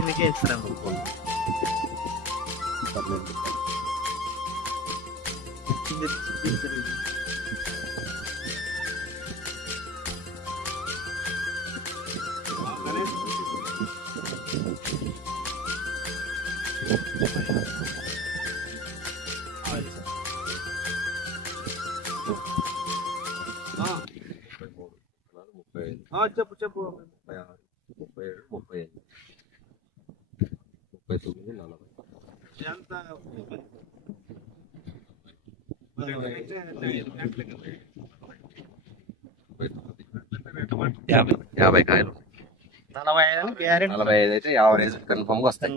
చిన్నకే ఇస్తాము. చెప్పు చెప్పు. 36, 37, 38, 39, 40, 50 కాయలు. 45 అయితే యావరేజ్ కన్ఫర్మ్ గా వస్తాయి.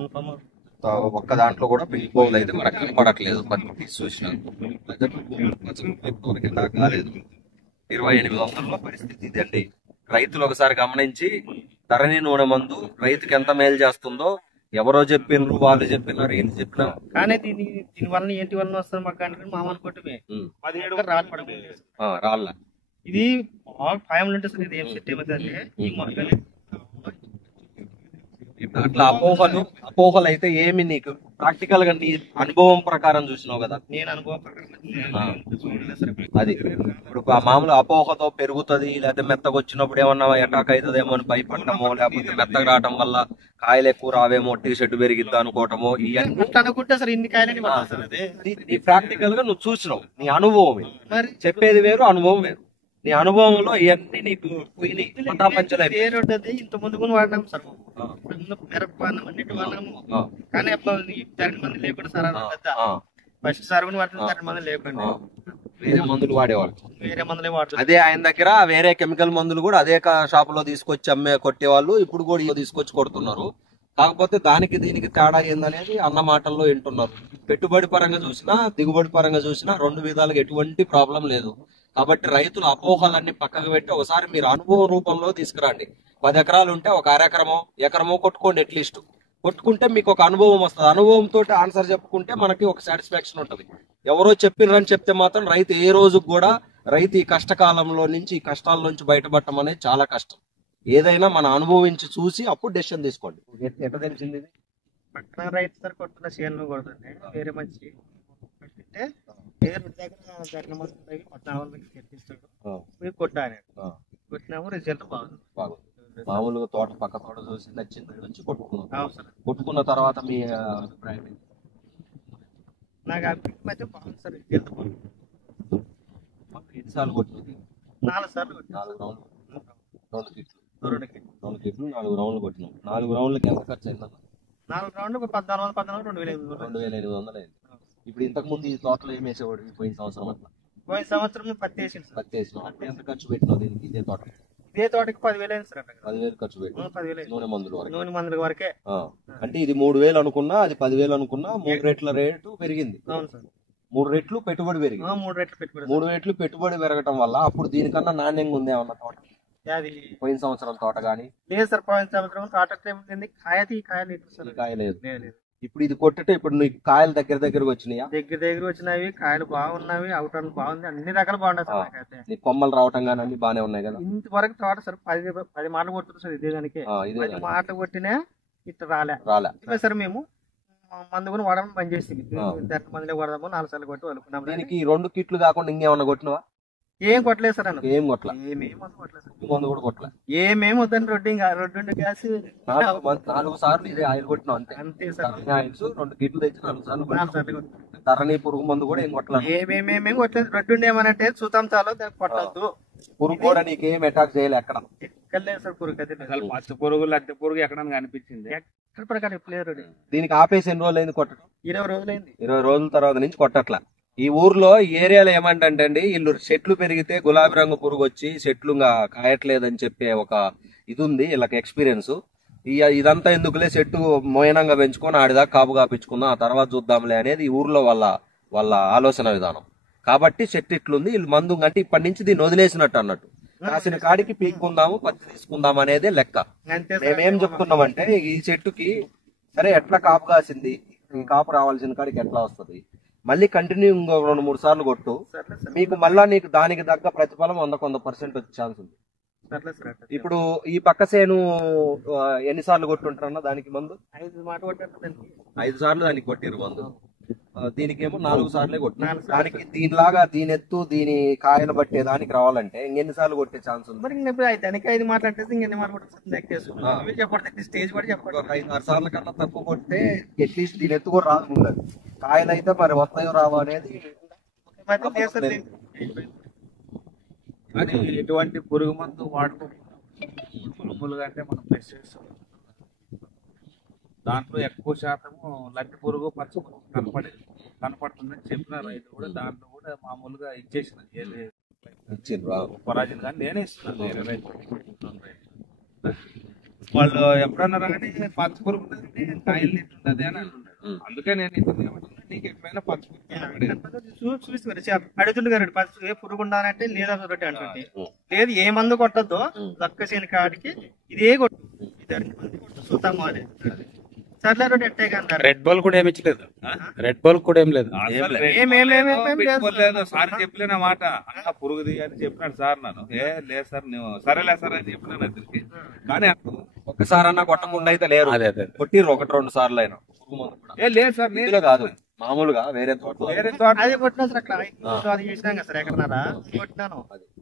ఒక్క దాంట్లో కూడా పింక్ బౌల్ అయితే మనకు కనపడట్లేదు. తీసి చూసినాను కాలేదు. 2800 పరిస్థితి ఇది అండి. రైతులు ఒకసారి గమనించి ధరణి నూనె మందు రైతుకి ఎంత మేలు చేస్తుందో ఎవరో చెప్పినారు, వాళ్ళు చెప్పినారు, ఏంటి చెప్పినా కానీ దీని వల్ల ఏంటి వల్ల వస్తుంది మాకు అంటే మామూలు కొట్టమే 17 రాళ్ళు పడమే రాళ్ళ ఇది ఫ్యామిలీ ఉంటుంది సార్. ఇది ఏం సెట్ ఏమవుతుంది ఈ మొక్కలు అట్లా అపోహలు అయితే ఏమి నీకు ప్రాక్టికల్ గా నీ అనుభవం ప్రకారం చూసినావు కదా. నేను అనుభవం ప్రకారం అది ఇప్పుడు మామూలు అపోహతో పెరుగుతుంది, లేకపోతే మెత్తగా వచ్చినప్పుడు ఏమన్నా అటాక్ అవుతుందేమో అని భయపడటమో, లేకపోతే మెత్తగా రావటం వల్ల కాయలు ఎక్కువ రావేమో, టీ షర్ట్ పెరిగిద్దా అనుకోవటమో, అనుకుంటే సార్ ఇన్ని కాయలని ప్రాక్టికల్ గా నువ్వు చూసినావు. నీ అనుభవం చెప్పేది వేరు, అనుభవం వేరు. నీ అనుభవంలో ఇవన్నీ నీకు ఇంత ముందు వాడినాం సార్. మిరపన్నం అన్నిటి వాడినాము. కానీ మంది లేకుండా సార్ ఫస్ట్ సార్ వాడుతుంది మంది లేకుండా వేరే మందులు వాడేవాళ్ళు. వేరే మందులే వాడుతుంది. అదే ఆయన దగ్గర వేరే కెమికల్ మందులు కూడా అదే షాప్ లో తీసుకొచ్చి కొట్టేవాళ్ళు. ఇప్పుడు కూడా తీసుకొచ్చి కొడుతున్నారు. కాకపోతే దానికి దీనికి తేడా ఏందనేది అన్న మాటల్లో వింటున్నారు. పెట్టుబడి పరంగా చూసినా, దిగుబడి పరంగా చూసినా 2 విధాలుగా ఎటువంటి ప్రాబ్లం లేదు. కాబట్టి రైతులు అపోహలన్నీ పక్కకు పెట్టి ఒకసారి మీరు అనుభవ రూపంలో తీసుకురండి. 10 ఎకరాలు ఉంటే ఒక ఎకరమో కొట్టుకోండి. అట్లీస్ట్ కొట్టుకుంటే మీకు ఒక అనుభవం వస్తుంది. అనుభవంతో ఆన్సర్ చెప్పుకుంటే మనకి ఒక సాటిస్ఫాక్షన్ ఉంటుంది. ఎవరో చెప్పినరని చెప్తే మాత్రం రైతు ఏ రోజు కూడా రైతు ఈ కష్టకాలంలో నుంచి, ఈ కష్టాల నుంచి బయటపడటం అనేది చాలా కష్టం. ఏదైనా మన అనుభవించి చూసి అప్పుడు డెసిషన్ తీసుకోండి. ఎట్లా తెలిసింది? పక్కన రైతు సార్ కొట్టుకున్న చేనులో కొడుతుంది వేరే మంచి కొట్టినాము. రిజల్ట్ బాగుంది. మామూలుగా తోట పక్క తోట చూసి నచ్చింది నుంచి కొట్టుకున్నాం. కొట్టుకున్న తర్వాత మీ అభిప్రాయం? నాకు అభిప్రాయం అయితే బాగుంది సార్. రిజల్ట్ బాగుంది. ఎన్నిసార్లు కొట్టింది? 4 సార్లు 4 రౌండ్లు 2 కిట్లు 4 రౌండ్లు కొట్టినాం. 4 రౌండ్లకి ఎంత ఖర్చు అయిందన్న? 4 రౌండ్లు 14,000 అయింది. ఇప్పుడు ఇంతకు ముందు ఈ తోటలో ఏం వేసేవాడు? పోయిన సంవత్సరం అట్లా పోయిన సంవత్సరం పత్తి వేసింది. పత్తి వేసినాం. ఎంత ఖర్చు పెట్టినావు దీనికి? ఇదే తోటకి 10,000 అయింది సార్. 10,000 ఖర్చు పెట్టినా. 10,000 నూనె మందుల వరకే. అంటే ఇది 3,000 అనుకున్నా, అది 10,000 అనుకున్నా 3 రెట్ల రేటు పెరిగింది. అవును సార్. 3 రెట్లు పెట్టుబడి పెరిగింది. 3 రెట్లు పెట్టుబడి పెరగటం వల్ల అప్పుడు దీనికన్నా నాణ్యంగా ఉంది ఏమన్నా తోట? పోయిన సంవత్సరం తోట గానీ లేదు సార్. పోయిన సంవత్సరం తోట కాయ లేదు. ఇప్పుడు ఇది కొట్టటే ఇప్పుడు నీకు కాయలు దగ్గరకు వచ్చినాయా? దగ్గర వచ్చినవి. కాయలు బాగున్నవి. అవుట్ బాగుంది. అన్ని రకాలు బాగున్నాయి సార్. నీకు కొమ్మలు రావటం కానీ అన్ని బాగానే ఉన్నాయి కదా. ఇంతవరకు తోట సార్ 10 మాటలు కొడుతుంది సార్. ఇదే దానికి 10 మాటలు కొట్టినా ఇట్లా రాలే సార్. మేము మందు కూడా వాడడం బంద్ చేసింది. మందులే వాడదాము. 4 సార్లు కొట్టి వలుకున్నాం. దీనికి 2 కిట్లు కాకుండా ఇంకేమన్నా కొట్టినవా? ఏం కొట్టలేదు సార్. ఏం కొట్టలేదు. మందు కూడా కొట్టలేదు. ఏమేమి వద్దని రొడ్డు గ్యాస్ 4 సార్లు ఇదే ఆయిల్ కొట్టినాం అంతే. అంతే సార్. ఆయిల్స్ 2 కిట్లు తెచ్చి 4 సార్లు ధరణి పురుగు మందు కూడా ఏం కొట్టలేదు. ఏమేమేమేం కొట్టలేదు. రొడ్డు ఏమనంటే చూతాం చాలు కొట్టద్దు. పురుగు కూడా నీకేం అటాక్ చేయలే ఎక్కడ? లేదు సార్. పురుగు అసలు పచ్చ పురుగు లద్దె పురుగు ఎక్కడ కనిపించింది? ఎక్కడ ప్రకారం ఎప్పుడు. దీనికి ఆపేసి ఎన్ని రోజులు అయింది కొట్టడం? 20 రోజులైంది. 20 రోజుల తర్వాత నుంచి కొట్టట్లా. ఈ ఊర్లో ఈ ఏరియాలో ఏమంటే వీళ్ళు చెట్లు పెరిగితే గులాబీ రంగు పురుగు వచ్చి చెట్లు కాయట్లేదని చెప్పే ఒక ఇది ఉంది వీళ్ళకి ఎక్స్పీరియన్స్. ఇదంతా ఎందుకులే, చెట్టు మోయనంగా పెంచుకొని ఆడిదాకా కాపు కాపించుకుందాం, ఆ తర్వాత చూద్దాంలే అనేది ఈ ఊర్లో వాళ్ళ ఆలోచన విధానం. కాబట్టి చెట్టు ఇట్లుంది, వీళ్ళు మందు అంటే ఇప్పటి నుంచి దీన్ని వదిలేసినట్టు అన్నట్టు. కాసిన కాడికి పీక్కుందాము, పత్తి తీసుకుందాము అనేదే లెక్క. మేమేం చెప్తున్నామంటే ఈ చెట్టుకి సరే ఎట్లా కాపు కాసింది, ఈ కాపు రావాల్సిన కాడికి ఎట్లా వస్తుంది, మళ్ళీ కంటిన్యూ ఇంకో 2-3 సార్లు కొట్టు, మీకు మళ్ళా నీకు దానికి తగ్గ ప్రతిఫలం 100% వచ్చే ఛాన్స్ ఉంది. సర్లే సార్ అట్లా. ఇప్పుడు ఈ పక్క సేను ఎన్నిసార్లు కొట్టుంటారన్న దానికి మందు? 5 మాట కొట్టారు. 5 సార్లు దానికి కొట్టిరు మందు. దీనికేమో 4 సార్లే కొట్టినారు. దానికి దీనిలాగా దీని ఎత్తు దీని కాయలు బట్టే దానికి రావాలంటే ఇంకెన్నిసార్లు కొట్టే ఛాన్స్ ఉంది? మరి ఇప్పుడు దానికి 5 మాట్లాడితే ఇంకెన్ని మాట కొట్టారు చెప్పండి. స్టేజ్ కూడా చెప్పండి. 5-6 సార్ల కన్నా తక్కువ కొట్టే అట్లీస్ట్ దీని ఎత్తు కూడా రాదు. కాయలు అయితే మరి వస్తాయో రావా అనేది. కానీ ఎటువంటి పురుగు మందు వాడుకోకుండా మామూలుగా అంటే మనం పెస్టిసైడ్స్ దాంట్లో ఎక్కువ శాతము లట్టి పురుగు పచ్చ పురుగు కనపడుతుందని చెప్పిన రైతు కూడా దాంట్లో కూడా మామూలుగా ఇచ్చేసిన పరాజీలు కానీ నేనే ఇస్తున్నాను. వేరే రైతు వాళ్ళు ఎప్పుడన్నా కానీ పచ్చ పురుగు కాయలు తింటున్నది అని అంటున్నాడు. అందుకే నేను ఇతను ఏమంటున్నా, నీకు ఎప్పుడైనా పచ్చ పురుగు చూసి మరి అడుగుతుండే గారు పచ్చి పురుగు ఉండాలంటే లేదా చూడండి అంటే లేదు ఏ మందు కొట్టద్దు దక్కసేని కాడికి ఇదే కొట్టు చూద్దాము అని. సర్లే రోడ్డు ఎట్టే కదా. రెడ్ బాల్ కూడా ఏమి ఇచ్చలేదు. రెడ్ బాల్ కూడా ఏం లేదు. సార్ చెప్పలేన మాట అన్న పురుగుది అని చెప్పినాడు సార్. నన్ను లేదు సార్ నువ్వు సరేలే సార్ అని చెప్పినాను అతనికి. కానీ ఒక్కసారి అన్నా కొట్టకుండా అయితే లేరు. అదే అదే కొట్టిర్రు 1-2 సార్లు అయినా. లేదు సార్ నీలో కాదు, మామూలుగా వేరే తోట అది కొట్టినా సార్ అక్కడ అది చేసినాం కదా సార్ ఎక్కడన్నారా కొట్టినాను.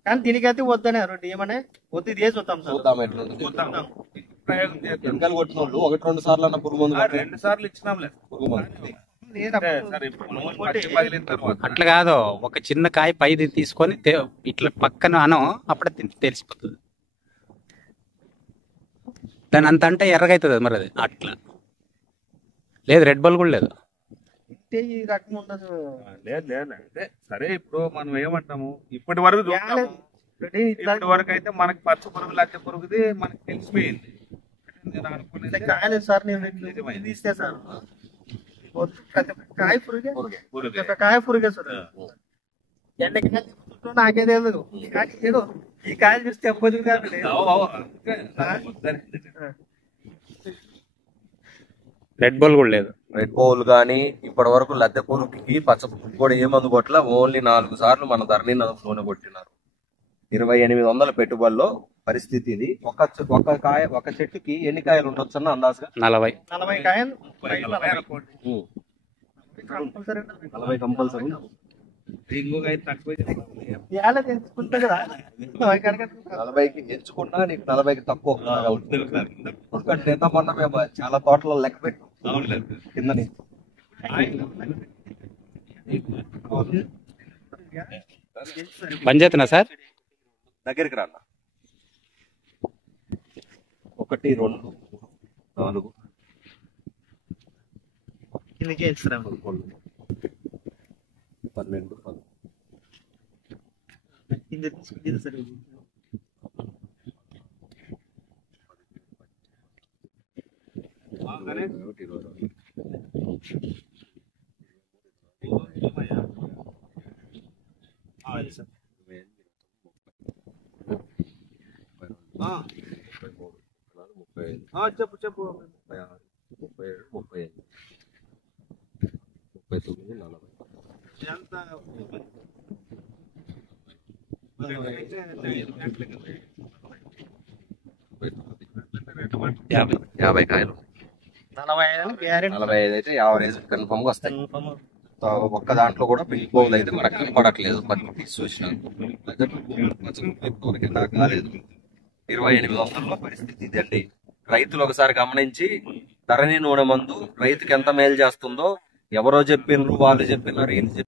కానీ దీనికైతే వద్దనే రోడ్డు ఏమనే వద్దు ఇదే చూద్దాం సార్. చూద్దాం ఎట్లా కెమికల్ కొట్టిన వాళ్ళు 1-2 సార్లు అన్న పురుగు మందు 2 సార్లు ఇచ్చినాంలే పురుగు మందు. పగిలిన తర్వాత అట్లా కాదు. ఒక చిన్న కాయ పైది తీసుకొని ఇట్లా పక్కన అనం అప్పుడే తెలిసిపోతుంది. దాని అంత అంటే ఎర్రగా అవుతుంది మరి అది. అట్లా లేదు, రెడ్ బాల్ కూడా లేదు. ఈ రకం ఉండదు. లేదు లేదు అంటే సరే ఇప్పుడు మనం ఏమంటాము ఇప్పటి వరకు చూస్తాము. ఇప్పటి వరకు అయితే మనకి పచ్చ పురుగు లచ్చ పురుగుది మనకి తెలిసిపోయింది. నేను అనుకునేది కాయలేదు సార్. నేను తీస్తే సార్ కాయ పురుగే కాయ పురుగే సార్. ఎండకాయ నాకే తెలియదు. ఈ కాయలు చూస్తే ఎప్పుడు రెడ్ బాల్ కూడా లేదు. రెడ్ బౌల్ గానీ ఇప్పటి వరకు లద్దె పురుగుకి పచ్చ పురుగు కూడా ఏ మందు కొట్ల. ఓన్లీ 4 సార్లు మన ధరణి నోనె కొట్టినారు. 2800 పెట్టుబడిలో పరిస్థితి ఇది. ఒక చెట్టుకి ఎన్ని కాయలు ఉండొచ్చు అన్న అందాజుగా? 40 కాయలు 40 కంపల్సరీ. ఇంకొక అయితే తక్కువ తెచ్చుకుంటా కదా 40కి ఎంచుకున్నా నీకు 40కి తక్కువ. ఎందుకంటే ఎంత మొన్న మేము చాలా తోటలో లెక్క పెట్టు కింద బంద్ చేస్తున్నా సార్. దగ్గరికి రాన్న. 1 2 4 కిందకి వేస్తారా 12 కింద తీసుకుంటే సరే. చెప్పు చెప్పు 37 35 39 40 ఎంత 50 కాయలు. 45 అయితే యావరేజ్ కన్ఫర్మ్ గా వస్తాయి. ఒక్క దాంట్లో కూడా పిల్లి బౌల్ అయితే మనకు కనపడట్లేదు. తీసి చూసినాను కాలేదు. 2800 పరిస్థితి ఇదండి. రైతులు ఒకసారి గమనించి ధరణి నూనె మందు రైతుకి ఎంత మేలు చేస్తుందో ఎవరో చెప్పిండ్రు, వాళ్ళు చెప్పినారు,